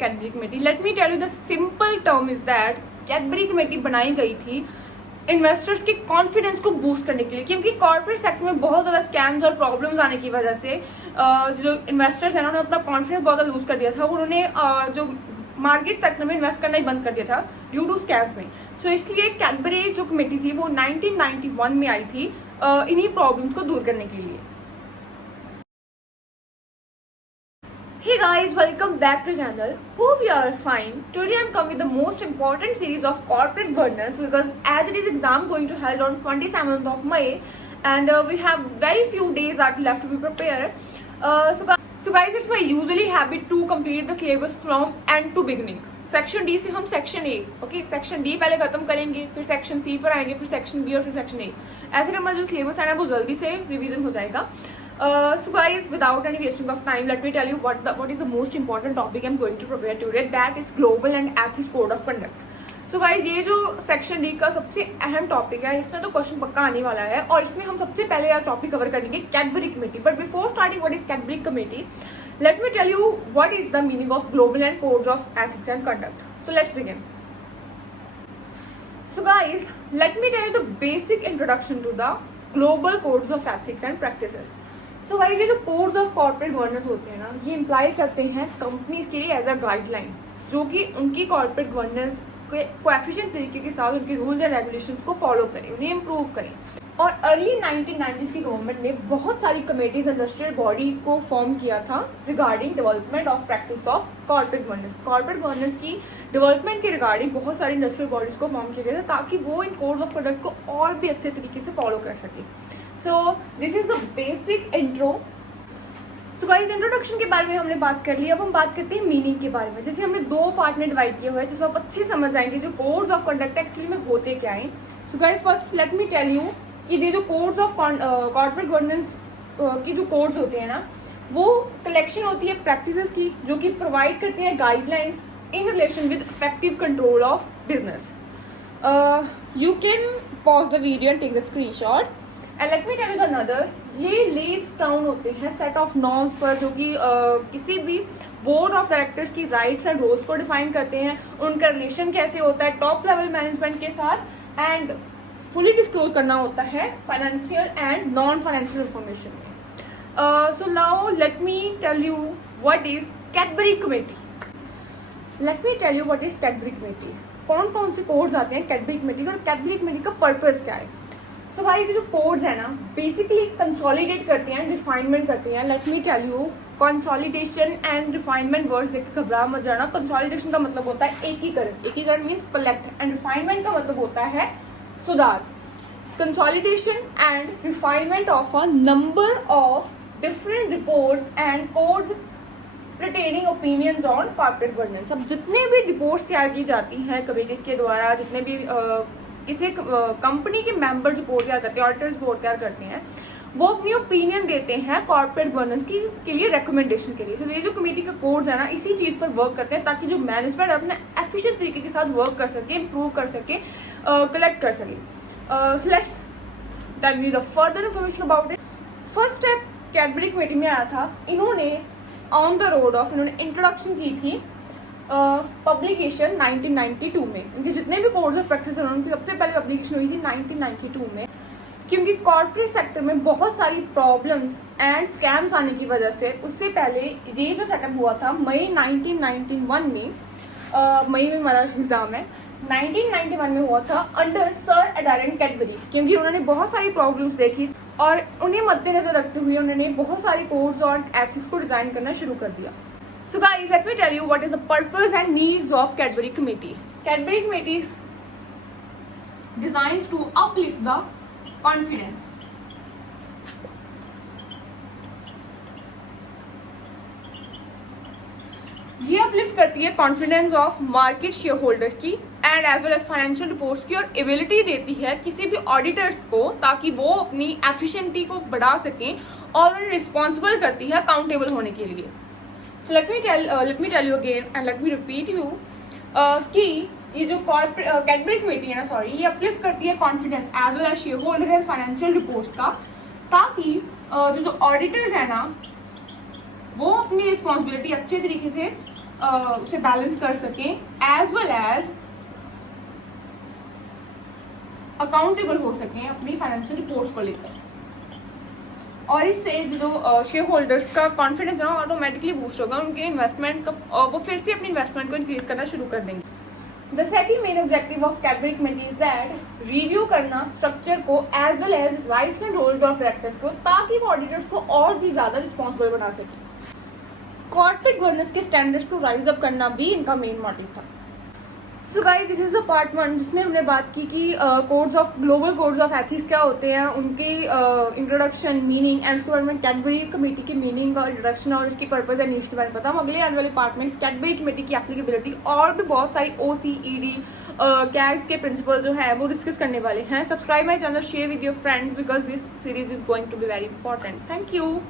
Cadbury committee. Let me tell you the simple term is that Cadbury committee बनाई गई थी investors के confidence को बूस्ट करने के लिए, क्योंकि कॉर्पोरेट सेक्टर में बहुत ज्यादा स्कैम्स और प्रॉब्लम्स आने की वजह से जो इन्वेस्टर्स हैं उन्होंने अपना कॉन्फिडेंस बहुत ज्यादा लूज कर दिया था। उन्होंने जो मार्केट सेक्टर में इन्वेस्ट करना ही बंद कर दिया था ड्यू टू स्कैम्स में। सो इसलिए कैडबरी जो कमेटी थी वो 1991 में आई थी इन्हीं प्रॉब्लम्स को दूर करने के लिए। Hey guys, welcome back to channel. Hope you are fine. Today I'm coming with the most important series of corporate governance because as it is exam going to held on 27th of May and we have very few days are left to be prepared. So guys, it's my usually habit to complete the syllabus from end to beginning. Section D से हम section A, okay, section D पहले खत्म करेंगे, फिर section C पर आएंगे, फिर section B और फिर सेक्शन ए। ऐसे हमारा जो सिलेबस है ना वो जल्दी से रिवीजन हो जाएगा। So guys, without any wasting of time, let me tell you what is the most important topic I'm going to prepare today. That is global and ethics code of conduct. So guys, ये जो section D का सबसे अहम topic है, इसमें तो question पक्का आने वाला है और इसमें हम सबसे पहले यार टॉपिक कवर करेंगे Cadbury committee. But before starting what is Cadbury committee, let me tell you what is the meaning of global and codes of ethics and conduct. So let's begin. So guys, let me tell you the basic introduction to the global codes of ethics and practices. So guys, ये जो codes of corporate governance होते हैं ना, ये imply करते हैं companies के लिए एज अ गाइडलाइन, जो कि उनकी कॉर्पोरेट गवर्नेंस के कोएफिशिएंट तरीके के साथ उनके रूल्स एंड रेगुलेशंस को फॉलो करें, उन्हें इम्प्रूव करें। और अर्ली 1990s की गवर्नमेंट ने बहुत सारी कमेटीज इंडस्ट्रियल बॉडी को फॉर्म किया था regarding development of practice of corporate governance. Corporate governance की डेवलपमेंट के रिगार्डिंग बहुत सारी इंडस्ट्रियल बॉडीज को फॉर्म किया गया था ताकि वो इन कोड्स ऑफ कंडक्ट को और भी अच्छे तरीके से फॉलो कर सके। So this is the basic intro. So guys, introduction के बारे में हमने बात कर ली, अब हम बात करते हैं मीनिंग के बारे में। जैसे हमने दो पार्ट में डिवाइड किया हुआ है जिसमें आप अच्छे समझ जाएंगे जो कोड्स ऑफ कंडक्ट एक्चुअली में होते क्या है। So guys, first let me tell you कि ये जो कोड्स ऑफ कॉर्पोरेट गवर्नेंस की जो कोड्स होते हैं ना, वो कलेक्शन होती है प्रैक्टिसेस की जो कि प्रोवाइड करती हैं guidelines in relation with effective control of business. You can pause the video and take the screenshot and let me tell you the another. ये लेज डाउन होते हैं सेट ऑफ नॉर्म्स पर जो कि किसी भी बोर्ड ऑफ डायरेक्टर्स की rights and roles को डिफाइन करते हैं, उनका रिलेशन कैसे होता है टॉप लेवल मैनेजमेंट के साथ एंड फुली डिस्क्लोज करना होता है financial and non financial information में। So now let me tell you what is Cadbury committee. Let me tell you what is Cadbury committee. कौन कौन से कोड्स आते हैं कैडबरी कमेटी और कैडबरी कमेटी का पर्पस क्या है। सो गाइस, ये जो कोड्स है ना बेसिकली कंसोलिडेट करते हैं, रिफाइनमेंट करते हैं। Let me tell you, consolidation and refinement words देख के घबरा मत जाना। कंसोलिडेशन का मतलब होता है एकीकरण, एकीकरण मीन्स कलेक्ट, एंड रिफाइनमेंट का मतलब होता है सुधार। Consolidation and refinement of a number of different reports and codes pertaining opinions on corporate governance। अब जितने भी रिपोर्ट्स तैयार की जाती हैं कमेटीज के द्वारा, जितने भी किसी कंपनी के मेंबर रिपोर्ट तैयार करते हैं, ऑडिटर्स रिपोर्ट तैयार करते हैं, वो अपनी ओपिनियन देते हैं कॉर्पोरेट गवर्नेंस के लिए रिकमेंडेशन के लिए। तो ये जो कमेटी का कोड्स है ना इसी चीज पर वर्क करते हैं ताकि जो मैनेजमेंट अपने एफिशिएंट तरीके के साथ वर्क कर सके, इम्प्रूव कर सके, कलेक्ट कर सके। So let's tell you the further information about it. First step Cadbury committee में आया था, इन्होंने ऑन द रोड ऑफ इन्होंने इंट्रोडक्शन की थी पब्लिकेशन 1992 में। इनके जितने भी कोड्स ऑफ प्रैक्टिस हैं उनकी सबसे पहले पब्लिकेशन हुई थी 1992 में, क्योंकि कॉर्पोरेट सेक्टर में बहुत सारी प्रॉब्लम्स एंड स्कैम्स आने की वजह से उससे पहले ये जो सेटअप हुआ था मई 1991 में, मई में हमारा एग्जाम है, 1991 में हुआ था अंडर सर एडारन कैडबरी, क्योंकि उन्होंने बहुत सारी प्रॉब्लम्स देखी और उन्हें मद्देनजर रखते हुए उन्होंने बहुत सारी कोड्स और एथिक्स को डिजाइन करना शुरू कर दिया। So guys, let me tell you what is the purpose and needs of Cadbury Committee. Cadbury Committee is designed to uplift the confidence. ये अपलिफ्ट करती है confidence of market share holder की and as well as financial reports की, और ability देती है किसी भी ऑडिटर्स को ताकि वो अपनी एफिशिएंसी को बढ़ा सकें और उन्हें रिस्पॉन्सिबल करती है अकाउंटेबल होने के लिए। So let me tell you again and let me repeat you कि ये जो कैडबरी कमेटी है ना, सॉरी, ये अपलिफ्ट करती है confidence as well as share holder and financial reports का, ताकि जो ऑडिटर्स है ना वो अपनी रिस्पॉन्सिबिलिटी अच्छे तरीके से उसे बैलेंस कर सकें, एज वेल एज अकाउंटेबल हो सकें अपनी फाइनेंशियल रिपोर्ट्स को लेकर। और इससे जो शेयर होल्डर्स का कॉन्फिडेंस है ना ऑटोमेटिकली बूस्ट होगा, उनके इन्वेस्टमेंट का वो फिर से अपनी इन्वेस्टमेंट को इंक्रीज करना शुरू कर देंगे। The second main objective of Cadbury committee is that review करना स्ट्रक्चर को as well as rights and roles of directors को, ताकि वो ऑडिटर्स को और भी ज्यादा रिस्पॉन्सिबल बना सके। कॉर्पोरेट गवर्नेंस के स्टैंडर्ड्स को राइज अप करना भी इनका मेन मोटिव था। So guys, this is the part 1 जिसमें हमने बात की कि ग्लोबल कोड्स ऑफ एथिक्स क्या होते हैं, उनके इंट्रोडक्शन, मीनिंग एंड उसके बारे में कैडबरी कमेटी की मीनिंग का इंट्रोडक्शन और इसकी पर्पस एंड नीड्स के बारे में पता। हम अगले आने वाले पार्ट में कैडबरी कमेटी की एप्लीकेबिलिटी और भी बहुत सारी OCED कैग्स के प्रिंसिपल जो है वो डिस्कस करने वाले हैं। Subscribe my channel, share with your friends because this series is going to be very important. Thank you.